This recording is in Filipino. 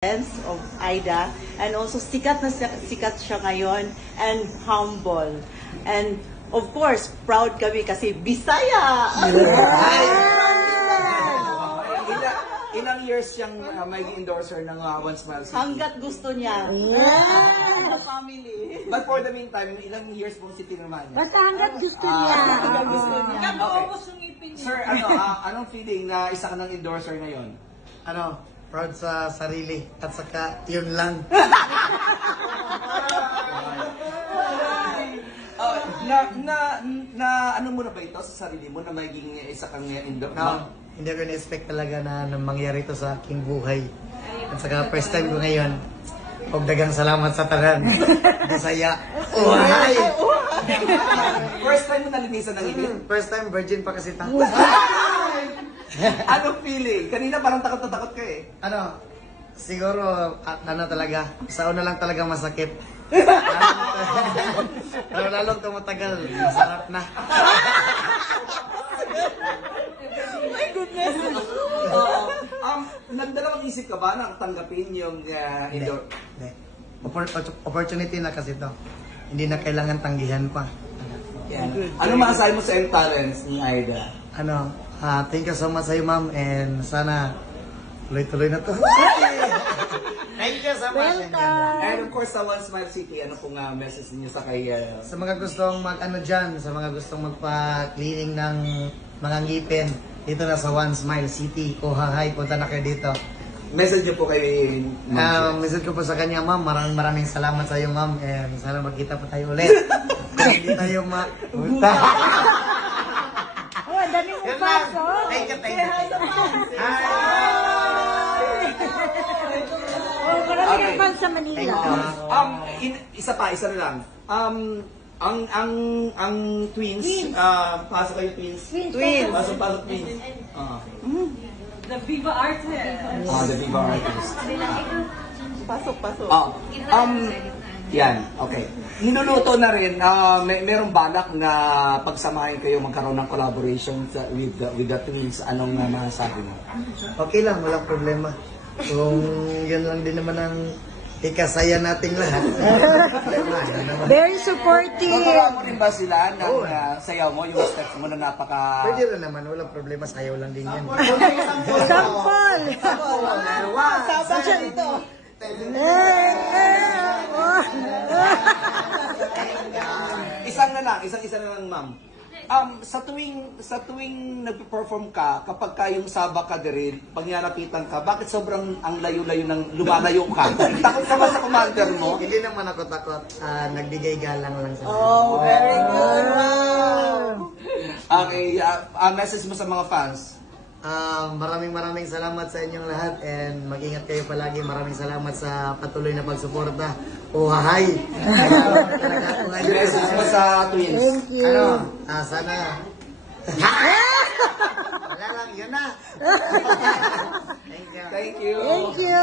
of Aida, and also sikat na sikat siya ngayon and humble. And of course, proud kami kasi Bisaya! Ilang years siyang maging endorser ng One Smile City? Hanggat gusto niya. Sa family. But for the meantime, ilang years pong city naman niya? Basta hanggat gusto niya. Hanggat gusto niya. Okay. Sir, anong feeling na isa ka ng endorser ngayon? Proud sa sarili at saka yun lang. Ano mo na ba ito sa sarili mo na maging isa kang endorser? Hindi ko na-expect talaga na mangyari ito sa aking buhay. At saka first time ko ngayon, og dagang salamat sa tanan. Bisaya. Uhay! First time mo nalinisan ng ibig? First time, virgin pa kasi ta. Anong feeling? Kanina parang takot na takot ka eh. Siguro, talaga, sa una lang talaga masakit. Pero lalong tumatagal, masarap na. Oh my goodness! Nagdalawang isip ka ba na tanggapin yung endorser? Hindi. Opportunity na kasi to. Hindi na kailangan tanggihan pa. Ano maasahin mo sa end talents ni Aida? Thank you so much sa iyo, ma'am, and sana tuloy-tuloy na to. Thank you so much. And of course, sa One Smile City, ano pong message niyo sa kay... Sa mga gustong dyan, sa mga gustong magpa-cleaning ng mga ngipin, dito na sa One Smile City. Hi, punta na kayo dito. Message niyo po kay... Message ko po sa kanya, ma'am, maraming salamat sa iyo, ma'am, and sana magkita po tayo ulit. Hindi tayo ma-punta. Oh, ang dami mong pasok. Thank you. Oh, marami kang fans sa Manila. Isa na lang. Ang twins, pasok kayo twins. Twins. Pasok twins. The Viva Artist. The Viva Artist. Pasok. Yan, okay. Niluluto na rin, merong balak na pagsamahin kayo magkaroon ng collaboration with the twins. Anong masasabi mo? Okay lang, walang problema. Kung yun lang din naman ang ikasaya nating lahat. Very supportive. Magawa mo rin ba sila ng sayaw mo, yung steps mo na napaka... Pwede rin naman, walang problema, sayaw lang din yan. Sampol! Sabi ito. Isa na lang, ma'am. Sa tuwing nagpe-perform ka, kapag kayong saba ka din, pag nalapitan ka, bakit sobrang ang layo-layo ng lumalayo ka? Takot ka ba sa commander mo? Hindi naman ako takot, nagbigay galang lang sa Oh, very good. Okay, message mo sa mga fans. Maraming salamat sa inyong lahat and mag-ingat kayo palagi. Maraming salamat sa patuloy na pagsuporta. Hi! Message mo sa twins. Thank you. Sana... Wala lang, yun na. Thank you. Thank you. Thank you.